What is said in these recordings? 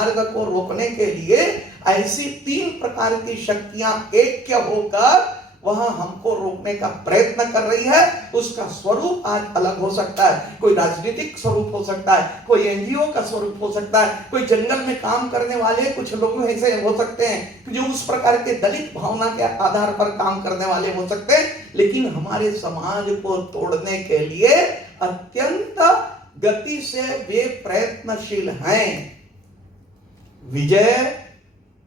मार्ग को रोकने के लिए ऐसी 3 प्रकार की शक्तियां ऐक्य होकर वह हमको रोकने का प्रयत्न कर रही है। उसका स्वरूप आज अलग हो सकता है, कोई राजनीतिक स्वरूप हो सकता है, कोई एनजीओ का स्वरूप हो सकता है, कोई जंगल में काम करने वाले कुछ लोग ऐसे हो सकते हैं जो उस प्रकार के दलित भावना के आधार पर काम करने वाले हो सकते हैं। लेकिन हमारे समाज को तोड़ने के लिए अत्यंत गति से वे प्रयत्नशील हैं। विजय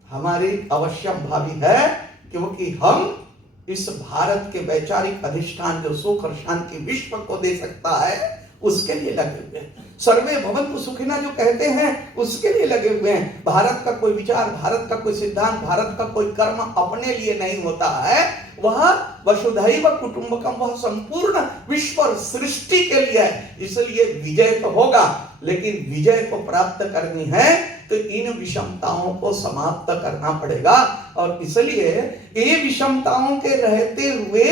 हमारी अवश्यम भावी है, क्योंकि हम इस भारत के वैचारिक अधिष्ठान जो सुख और शांति विश्व को दे सकता है उसके लिए लगे हुए हैं। सर्वे भवन्तु सुखिनः जो कहते हैं उसके लिए लगे हुए हैं। भारत का कोई विचार, भारत का कोई सिद्धांत, भारत का कोई कर्म अपने लिए नहीं होता है, वह वसुधैव कुटुंबकम, वह संपूर्ण विश्व और सृष्टि के लिए है। इसलिए विजय तो होगा, लेकिन विजय को प्राप्त करनी है तो इन विषमताओं को समाप्त करना पड़ेगा। और इसलिए ये विषमताओं के रहते हुए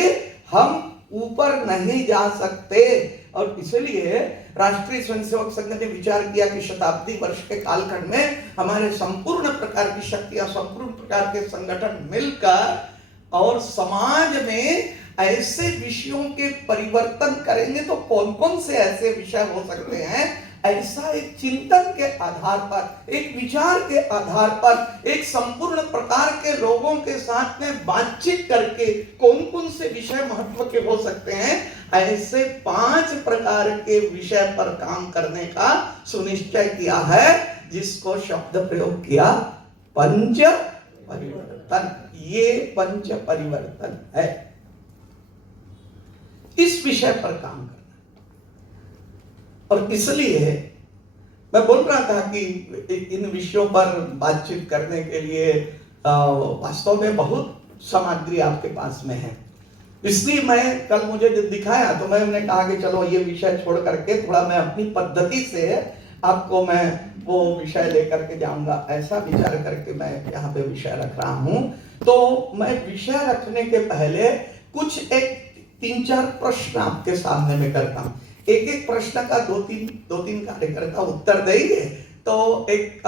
हम ऊपर नहीं जा सकते। और इसलिए राष्ट्रीय स्वयंसेवक संघ ने विचार किया कि शताब्दी वर्ष के कालखंड में हमारे संपूर्ण प्रकार की शक्तियां, संपूर्ण प्रकार के संगठन मिलकर और समाज में ऐसे विषयों के परिवर्तन करेंगे। तो कौन कौन से ऐसे विषय हो सकते हैं? ऐसा एक चिंतन के आधार पर, एक विचार के आधार पर, एक संपूर्ण प्रकार के लोगों के साथ में बातचीत करके कौन कौन से विषय महत्व के हो सकते हैं, ऐसे 5 प्रकार के विषय पर काम करने का सुनिश्चय किया है, जिसको शब्द प्रयोग किया पंच परिवर्तन। ये पंच परिवर्तन है, इस विषय पर काम करना। और इसलिए मैं बोल रहा था कि इन विषयों पर बातचीत करने के लिए वास्तव में बहुत सामग्री आपके पास में है। इसलिए मैं कल मुझे जब दिखाया तो मैंने कहा कि चलो ये विषय छोड़ करके थोड़ा मैं अपनी पद्धति से आपको मैं वो विषय लेकर के जाऊंगा, ऐसा विचार करके मैं यहाँ पे विषय रख रहा हूँ। तो मैं विषय रखने के पहले कुछ एक 3-4 प्रश्न आपके सामने में करता हूँ। एक एक प्रश्न का 2-3 कार्यकर्ता उत्तर देंगे। तो एक